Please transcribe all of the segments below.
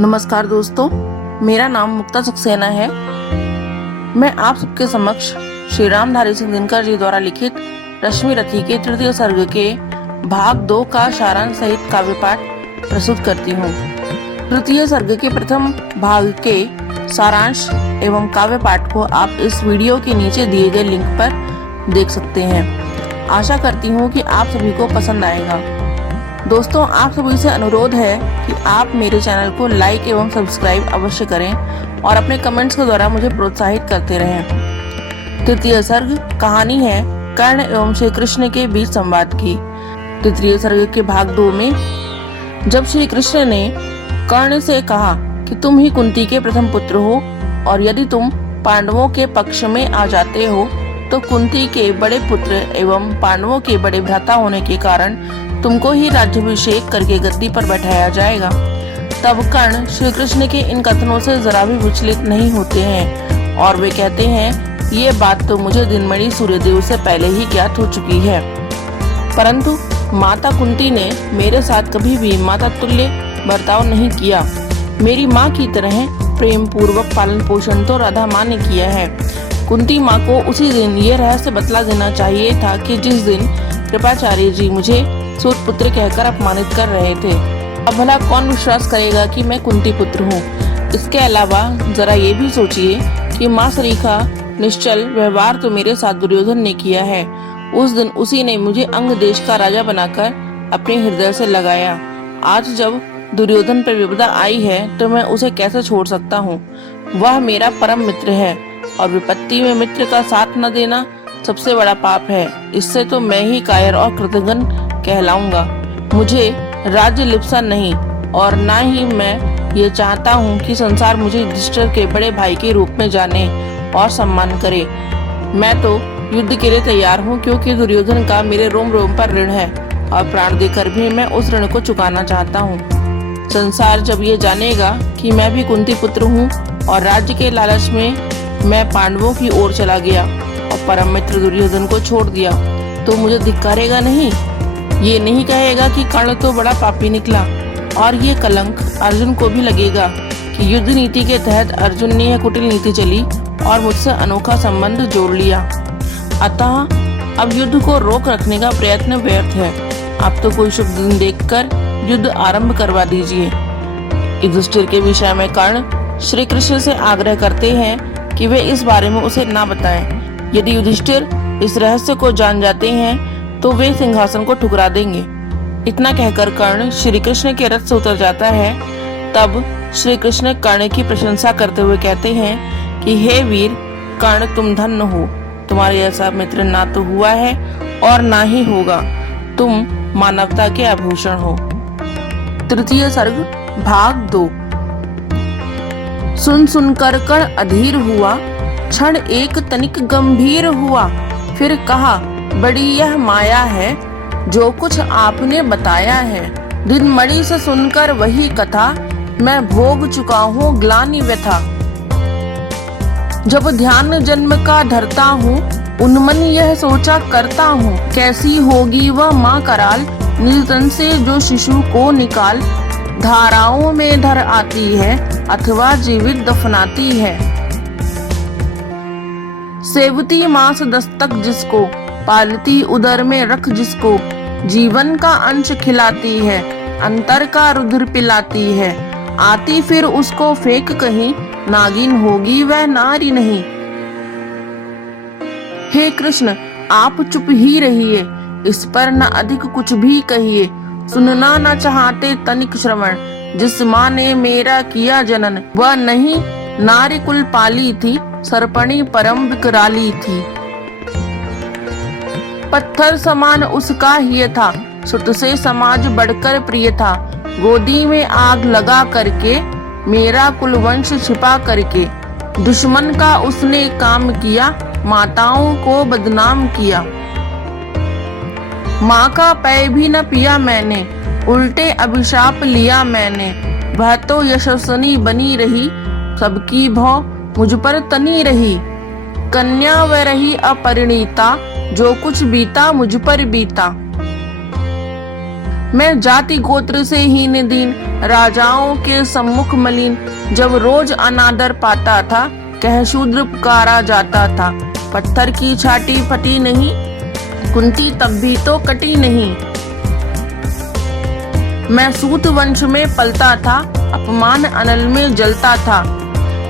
नमस्कार दोस्तों, मेरा नाम मुक्ता सक्सेना है। मैं आप सबके समक्ष श्री रामधारी सिंह दिनकर जी द्वारा लिखित रश्मि रथी के तृतीय सर्ग के भाग 2 का सारांश सहित काव्य पाठ प्रस्तुत करती हूँ। तृतीय सर्ग के प्रथम भाग के सारांश एवं काव्य पाठ को आप इस वीडियो के नीचे दिए गए लिंक पर देख सकते हैं। आशा करती हूँ कि आप सभी को पसंद आएगा। दोस्तों, आप सभी से अनुरोध है कि आप मेरे चैनल को लाइक एवं सब्सक्राइब अवश्य करें और अपने कमेंट्स के द्वारा मुझे प्रोत्साहित करते रहें। तृतीय सर्ग कहानी है कर्ण एवं श्री कृष्ण के बीच संवाद की। तृतीय सर्ग के भाग 2 में जब श्री कृष्ण ने कर्ण से कहा कि तुम ही कुंती के प्रथम पुत्र हो और यदि तुम पांडवों के पक्ष में आ जाते हो तो कुंती के बड़े पुत्र एवं पांडवों के बड़े भ्राता होने के कारण तुमको ही राज्याभिषेक करके गद्दी पर बैठाया जाएगा। तब कर्ण श्री कृष्ण के इन कथनों से जरा भी विचलित नहीं होते हैं और वे कहते हैं, ये बात तो मुझे दिनमणि सूर्यदेव से पहले ही ज्ञात हो चुकी है, परंतु माता कुंती ने मेरे साथ कभी भी माता तुल्य बर्ताव नहीं किया। मेरी माँ की तरह प्रेम पूर्वक पालन पोषण तो राधा माँ ने किया है। कुंती माँ को उसी दिन ये रहस्य बतला देना चाहिए था कि जिस दिन कृपाचार्य जी मुझे सूत पुत्र कहकर अपमानित कर रहे थे। अब भला कौन विश्वास करेगा कि मैं कुंती पुत्र हूँ। इसके अलावा जरा ये भी सोचिए कि माँ सरीखा निश्चल व्यवहार तो मेरे साथ दुर्योधन ने किया है। उस दिन उसी ने मुझे अंग देश का राजा बनाकर अपने हृदय से लगाया। आज जब दुर्योधन पर विपदा आई है तो मैं उसे कैसे छोड़ सकता हूँ। वह मेरा परम मित्र है और विपत्ति में मित्र का साथ न देना सबसे बड़ा पाप है। इससे तो मैं ही कायर और कृतघ्न कहलाऊंगा। मुझे राज्य लिप्सा नहीं और ना ही मैं ये चाहता हूँ कि संसार मुझे युधिष्ठिर के बड़े भाई के रूप में जाने और सम्मान करे। मैं तो युद्ध के लिए तैयार हूँ क्योंकि दुर्योधन का मेरे रोम रोम पर ऋण है और प्राण देकर भी मैं उस ऋण को चुकाना चाहता हूँ। संसार जब ये जानेगा कि मैं भी कुंती पुत्र हूँ और राज्य के लालच में मैं पांडवों की ओर चला गया और परम मित्र दुर्योधन को छोड़ दिया तो मुझे धिक्कारेगा नहीं। ये नहीं कहेगा कि कर्ण तो बड़ा पापी निकला। और ये कलंक अर्जुन को भी लगेगा कि युद्ध नीति के तहत अर्जुन ने यह कुटिल नीति चली और मुझसे अनोखा संबंध जोड़ लिया। अतः अब युद्ध को रोक रखने का प्रयत्न व्यर्थ है। अब तो कोई शुभ दिन देखकर युद्ध आरंभ करवा दीजिए। युधिष्ठिर के विषय में कर्ण श्री कृष्ण से आग्रह करते हैं कि वे इस बारे में उसे ना बताएं। यदि युधिष्ठिर इस रहस्य को जान जाते हैं तो वे सिंहासन को ठुकरा देंगे। इतना कहकर कर्ण श्री कृष्ण के रथ से उतर जाता है। तब श्री कृष्ण कर्ण की प्रशंसा करते हुए कहते हैं कि हे वीर कर्ण, तुम धन्य हो। तुम्हारे ऐसा मित्र ना तो हुआ है और ना ही होगा। तुम मानवता के आभूषण हो। तृतीय सर्ग भाग 2। सुन सुनकर कर्ण अधीर हुआ, क्षण एक तनिक गंभीर हुआ। फिर कहा, बड़ी यह माया है जो कुछ आपने बताया है। दिनमणि से सुनकर वही कथा मैं भोग चुका हूँ ग्लानि व्यथा। जब ध्यान जन्म का धरता हूँ उन्मन यह सोचा करता हूँ, कैसी होगी वह माँ कराल निर्तन से जो शिशु को निकाल धाराओं में धर आती है अथवा जीवित दफनाती है। सेवती मांस दस्तक जिसको, पालती उदर में रख जिसको, जीवन का अंश खिलाती है अंतर का रुधिर पिलाती है। आती फिर उसको फेंक कहीं, नागिन होगी वह नारी नहीं। हे कृष्ण, आप चुप ही रहिए, इस पर न अधिक कुछ भी कहिए। सुनना न चाहते तनिक श्रवण, जिस माँ ने मेरा किया जनन, वह नहीं नारी कुल पाली थी, सर्पणी परम विकराली थी। पत्थर समान उसका हिय था, सुत से समाज बढ़कर प्रिय था। गोदी में आग लगा करके मेरा कुलवंश छिपा करके, दुश्मन का उसने काम किया, माताओं को बदनाम किया। माँ का पेय भी न पिया मैंने, उल्टे अभिशाप लिया मैंने। वह तो यशस्विनी बनी रही, सबकी भौ मुझ पर तनी रही। कन्या वह रही अपरिणीता, जो कुछ बीता मुझ पर बीता। मैं जाति गोत्र से हीन दीन, राजाओं के सम्मुख मलिन, जब रोज अनादर पाता था, कह शूद्र पुकारा जाता था। पत्थर की छाती फटी नहीं, कुंती तब भी तो कटी नहीं। मैं सूत वंश में पलता था, अपमान अनल में जलता था।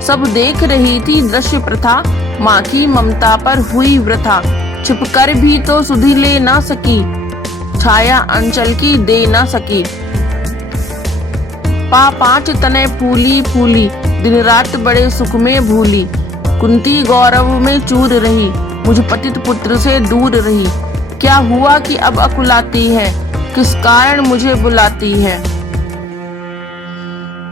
सब देख रही थी दृश्य प्रथा, माँ की ममता पर हुई वृथा। छिपकर भी तो सुधि ले ना सकी, छाया अंचल की दे ना सकी। पांच तने फूली फूली, दिन रात बड़े सुख में भूली। कुंती गौरव में चूर रही, मुझ पतित पुत्र से दूर रही। क्या हुआ कि अब अकुलाती है, किस कारण मुझे बुलाती है।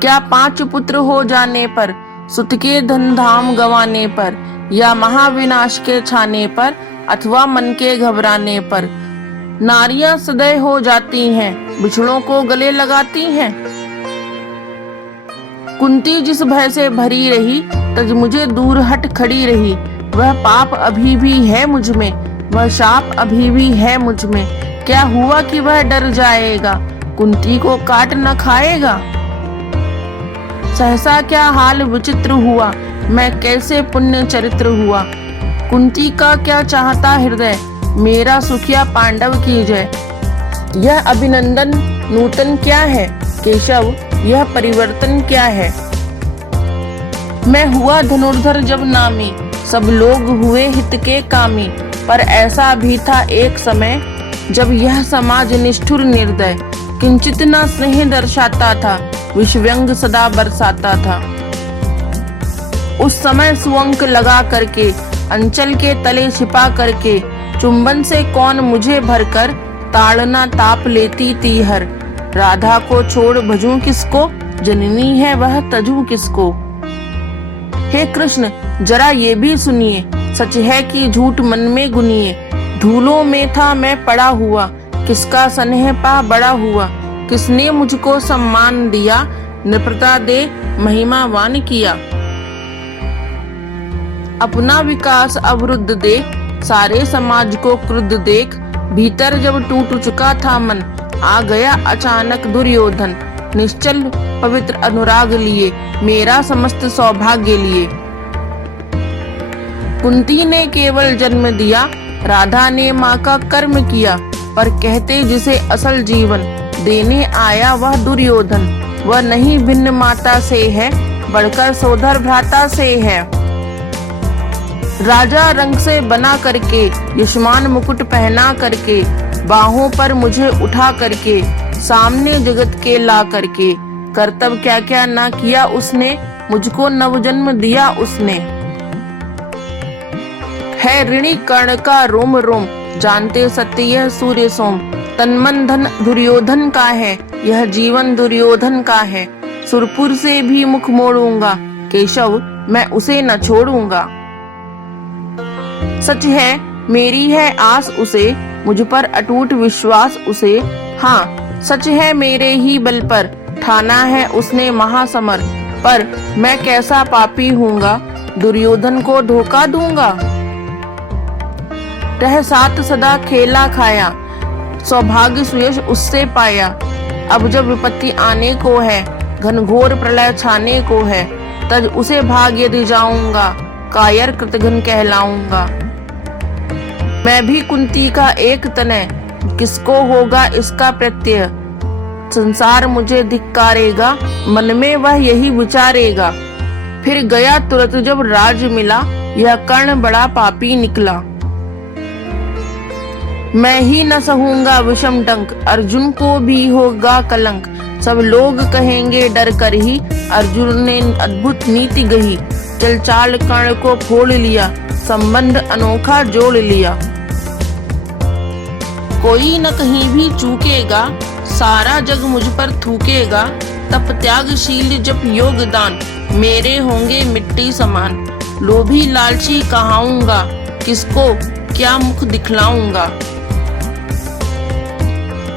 क्या 5 पुत्र हो जाने पर, सुत के धन धाम गंवाने पर, या महाविनाश के छाने पर, अथवा मन के घबराने पर, नारियां सदैव हो जाती हैं, बिछड़ों को गले लगाती हैं। कुंती जिस भय से भरी रही, तज मुझे दूर हट खड़ी रही। वह पाप अभी भी है मुझ में, वह शाप अभी भी है मुझ में। क्या हुआ कि वह डर जाएगा, कुंती को काट न खाएगा। सहसा क्या हाल विचित्र हुआ, मैं कैसे पुण्य चरित्र हुआ। कुंती का क्या चाहता हृदय, मेरा सुखिया पांडव की जय। यह अभिनंदन नूतन क्या है, केशव यह परिवर्तन क्या है। मैं हुआ धनुर्धर जब नामी, सब लोग हुए हित के कामी। पर ऐसा भी था एक समय, जब यह समाज निष्ठुर निर्दय, किंचित न स्नेह दर्शाता था, विषव्यंग सदा बरसाता था। उस समय सुअंक लगा करके, अंचल के तले छिपा करके, चुंबन से कौन मुझे भरकर, ताड़ना ताप लेती थी हर। राधा को छोड़ भजूं किसको, जननी है वह तजूं किसको। हे कृष्ण जरा ये भी सुनिए, सच है कि झूठ मन में गुनिए। धूलों में था मैं पड़ा हुआ, किसका स्नेह पा बड़ा हुआ। किसने मुझको सम्मान दिया, नृपता दे महिमावान किया। अपना विकास अवरुद्ध देख, सारे समाज को क्रुद्ध देख। भीतर जब टूट चुका था मन, आ गया अचानक दुर्योधन। निश्चल पवित्र अनुराग लिए, मेरा समस्त सौभाग्य लिए। कुंती ने केवल जन्म दिया, राधा ने माँ का कर्म किया। पर कहते जिसे असल जीवन, देने आया वह दुर्योधन। वह नहीं भिन्न माता से है, बढ़कर सोदर भ्राता से है। राजा रंग से बना करके, युष्मान मुकुट पहना करके, बाहों पर मुझे उठा करके, सामने जगत के ला करके। कर्तव्य क्या क्या ना किया उसने, मुझको नवजन्म दिया उसने। है ऋणी कर्ण का रोम रोम, जानते सत्य यह सूर्य सोम। तन मन धन दुर्योधन का है, यह जीवन दुर्योधन का है। सुरपुर से भी मुख मोड़ूंगा, केशव मैं उसे न छोड़ूंगा। सच है मेरी है आस उसे, मुझ पर अटूट विश्वास उसे। हाँ सच है मेरे ही बल पर, ठाना है उसने महासमर। पर मैं कैसा पापी हूँगा, दुर्योधन को धोखा दूंगा। रह साथ सदा खेला खाया, सौभाग्य सुयश उससे पाया। अब जब विपत्ति आने को है, घनघोर प्रलय छाने को है, तज उसे भाग यदि जाऊंगा, कायर कृतघ्न कहलाऊंगा। मैं भी कुंती का एक तनय, किसको होगा इसका प्रत्यय। संसार मुझे धिक्कारेगा, मन में वह यही विचारेगा। फिर गया तुरंत जब राज मिला, यह कर्ण बड़ा पापी निकला। मैं ही न सहूंगा विषम डंक, अर्जुन को भी होगा कलंक। सब लोग कहेंगे डर कर ही, अर्जुन ने अद्भुत नीति गही। चल चाल कर्ण को फोड़ लिया, संबंध अनोखा जोड़ लिया। कोई न कहीं भी चूकेगा, सारा जग मुझ पर थूकेगा। तप त्यागशील जप योगदान, मेरे होंगे मिट्टी समान। लोभी लालची कहाऊंगा, किसको क्या मुख दिखलाऊंगा।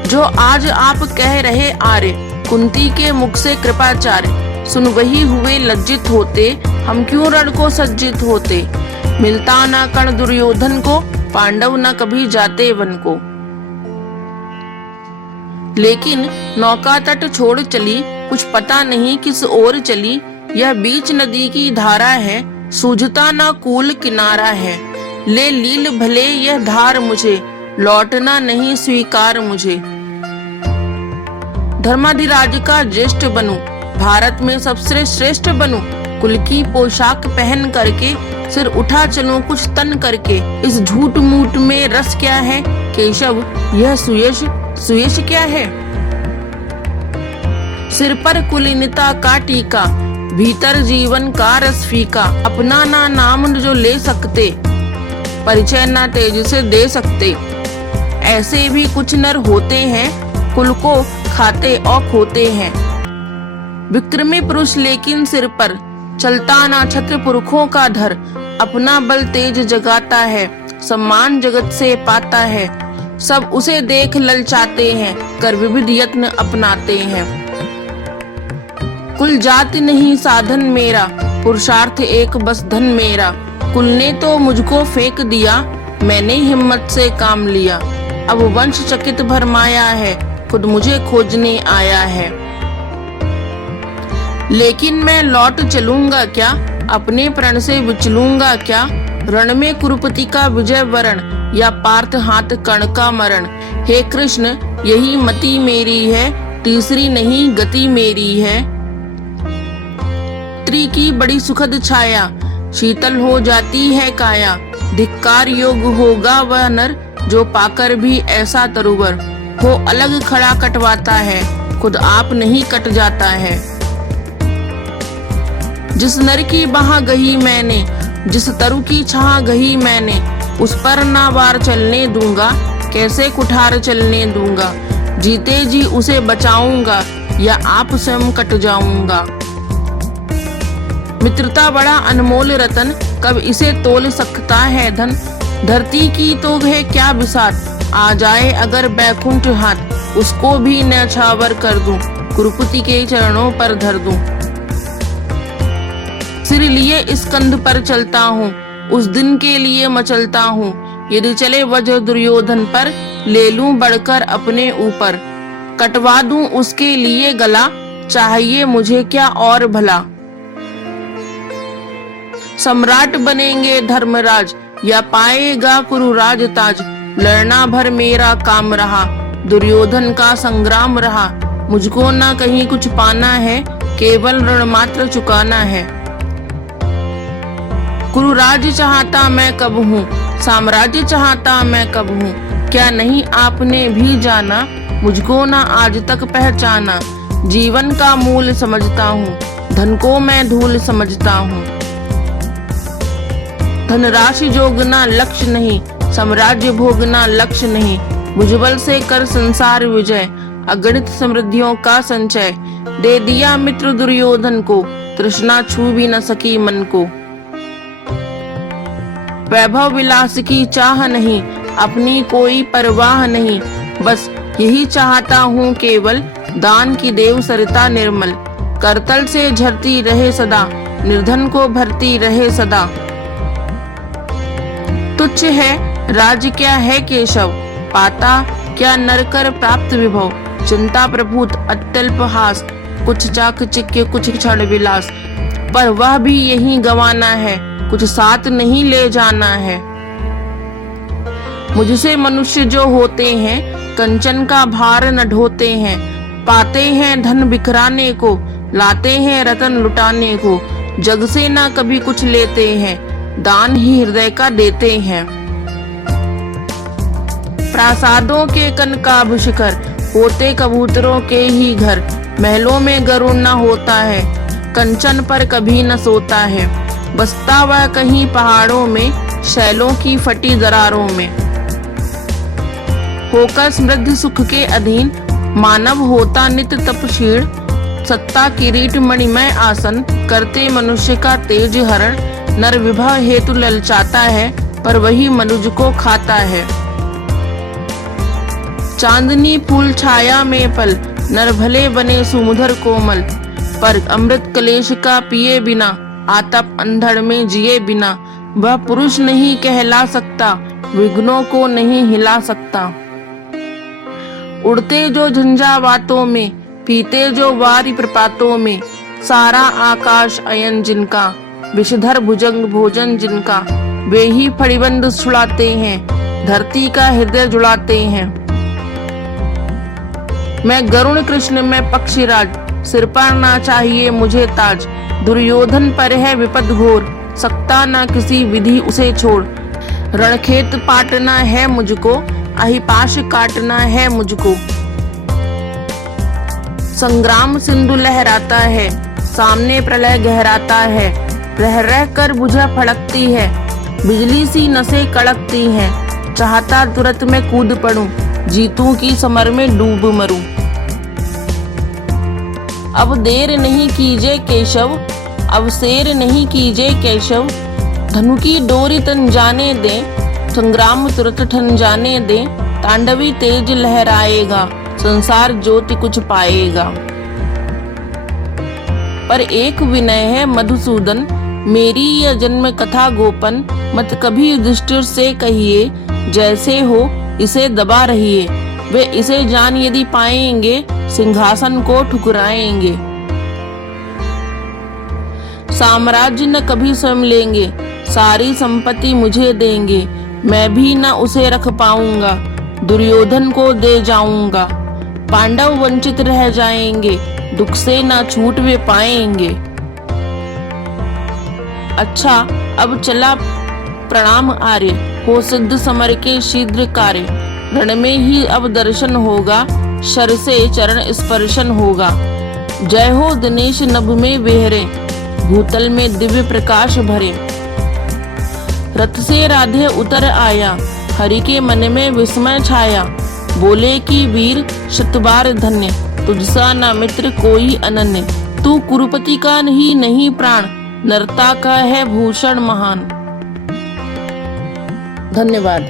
जो आज आप कह रहे आर्य, कुंती के मुख से कृपाचार्य। सुन वही हुए लज्जित होते, हम क्यों रण को सज्जित होते। मिलता ना कर्ण दुर्योधन को, पांडव न कभी जाते वन को। लेकिन नौका तट छोड़ चली, कुछ पता नहीं किस ओर चली। यह बीच नदी की धारा है, सूझता ना कूल किनारा है। ले लील भले यह धार मुझे, लौटना नहीं स्वीकार मुझे। धर्माधिराज का ज्येष्ठ बनूं, भारत में सबसे श्रेष्ठ बनूं। कुल की पोशाक पहन करके, सिर उठा चलूं कुछ तन करके। इस झूठ मूठ में रस क्या है केशव, यह सुयश क्या है। सिर पर कुलीनता का टीका, भीतर जीवन का रस फीका। अपना ना नाम जो ले सकते, परिचय ना तेज से दे सकते। ऐसे भी कुछ नर होते हैं, कुल को खाते और खोते हैं। विक्रमी पुरुष लेकिन सिर पर, चलता ना छत्र पुरखों का धर। अपना बल तेज जगाता है, सम्मान जगत से पाता है। सब उसे देख ललचाते हैं, कर विविध यत्न अपनाते हैं। कुल जाति नहीं साधन मेरा, पुरुषार्थ एक बस धन मेरा। कुल ने तो मुझको फेंक दिया, मैंने हिम्मत से काम लिया। अब वंश चकित भरमाया है, खुद मुझे खोजने आया है। लेकिन मैं लौट चलूंगा क्या, अपने प्रण से विचलूंगा क्या। रण में कुरुपति का विजय वरण, या पार्थ हाथ कर्ण का मरण। हे कृष्ण यही मति मेरी है, तीसरी नहीं गति मेरी है। स्त्री की बड़ी सुखद छाया, शीतल हो जाती है काया। धिक्कार योग होगा वह नर, जो पाकर भी ऐसा तरुवर हो। अलग खड़ा कटवाता है, खुद आप नहीं कट जाता है। जिस नर की बाह गही मैंने, जिस तरु की छाह गही मैंने। उस पर ना वार चलने दूंगा, कैसे कुठार चलने दूंगा। जीते जी उसे बचाऊंगा, या आप स्वयं कट जाऊंगा। मित्रता बड़ा अनमोल रतन, कब इसे तोल सकता है धन। धरती की तो है क्या बिसात, आ जाए अगर बैकुंठ हाथ। उसको भी न्यौछावर कर दूं, कुरुपति के चरणों पर धर दूं। सिर लिए इस कंध पर चलता हूँ, उस दिन के लिए मचलता हूँ। यदि चले वज्र दुर्योधन पर, ले लूं बढ़कर अपने ऊपर। कटवा दूं उसके लिए गला, चाहिए मुझे क्या और भला। सम्राट बनेंगे धर्मराज, या पाएगा कुरुराज ताज। लड़ना भर मेरा काम रहा, दुर्योधन का संग्राम रहा। मुझको ना कहीं कुछ पाना है, केवल ऋण मात्र चुकाना है। कुरुराज चाहता मैं कब हूँ, साम्राज्य चाहता मैं कब हूँ। क्या नहीं आपने भी जाना, मुझको ना आज तक पहचाना। जीवन का मूल समझता हूँ, धन को मैं धूल समझता हूँ। धनराशि जोगना लक्ष्य नहीं, साम्राज्य भोगना लक्ष्य नहीं। भुजबल से कर संसार विजय, अगणित समृद्धियों का संचय। दे दिया मित्र दुर्योधन को, तृष्णा छू भी न सकी मन को। वैभव विलास की चाह नहीं, अपनी कोई परवाह नहीं। बस यही चाहता हूँ केवल, दान की देव सरिता निर्मल। करतल से झरती रहे सदा, निर्धन को भरती रहे सदा। तुच्छ है राज क्या है केशव, पाता क्या नरकर प्राप्त विभव। चिंता प्रभुत अत्यल्प हास, कुछ चाकचिक्य कुछ क्षण विलास। पर वह भी यही गंवाना है, कुछ साथ नहीं ले जाना है। मुझसे मनुष्य जो होते हैं, कंचन का भार न ढोते हैं। पाते हैं धन बिखराने को, लाते हैं रतन लुटाने को। जग से ना कभी कुछ लेते हैं, दान ही हृदय का देते हैं। प्रासादों के कनकाभ शिखर, होते कबूतरों के ही घर। महलों में गरुड़ न होता है, कंचन पर कभी न सोता है। बसता वह कहीं पहाड़ों में, शैलों की फटी दरारों में। होकर समृद्धि सुख के अधीन, मानव होता नित्य तपशील। सत्ता किरीट मणिमय आसन, करते मनुष्य का तेज हरण। नर विभव हेतु ललचाता है, पर वही मनुज को खाता है। चांदनी फूल छाया में पल, नर भले बने सुमुधर कोमल। पर अमृत कलेश का पिए बिना, आतप अंधड़ में जिए बिना। वह पुरुष नहीं कहला सकता, विघ्नों को नहीं हिला सकता। उड़ते जो झंझावातों में, पीते जो वारी प्रपातों में, सारा आकाश अयन जिनका, विषधर भुजंग भोजन जिनका, वे ही फड़िबंद छुड़ाते हैं, धरती का हृदय जुड़ाते हैं। मैं गरुण कृष्ण में पक्षीराज, सिर पर ना चाहिए मुझे ताज, दुर्योधन पर है विपद घोर, सकता ना किसी विधि उसे छोड़। रणखेत पाटना है मुझको, अहिपाश काटना है मुझको। संग्राम सिंधु लहराता है, सामने प्रलय गहराता है, रह रह कर बुझा फड़कती है, बिजली सी नसें कड़कती हैं, चाहता तुरंत मैं कूद पड़ूं, जीतूं की समर में डूब मरूं। अब देर नहीं कीजिए केशव, अब शेर नहीं कीजिए केशव, धनु की डोरी तन जाने दे, संग्राम तुरंत ठन जाने दे, तांडवी तेज लहराएगा, संसार ज्योति कुछ पाएगा। पर एक विनय है मधुसूदन, मेरी यह जन्म कथा गोपन, मत कभी युधिष्ठिर से कहिए, जैसे हो इसे दबा रहिए, वे इसे जान यदि पाएंगे, सिंहासन को ठुकराएंगे। साम्राज्य न कभी स्वयं लेंगे, सारी संपत्ति मुझे देंगे, मैं भी न उसे रख पाऊंगा, दुर्योधन को दे जाऊंगा। पांडव वंचित रह जाएंगे, दुख से न छूट वे पाएंगे। अच्छा अब चला प्रणाम आर्य, हो सिद्ध समर के शीघ्र कार्य, रण में ही अब दर्शन होगा, शर से चरण स्पर्शन होगा। जय हो दिनेश नभ में वेहरे, भूतल में दिव्य प्रकाश भरे। रथ से राधे उतर आया, हरि के मन में विस्मय छाया, बोले कि वीर शतबार धन्य, तुझसा न मित्र कोई अनन्य, तू कुरुपति का ही नहीं प्राण, नरता का है भूषण महान। धन्यवाद।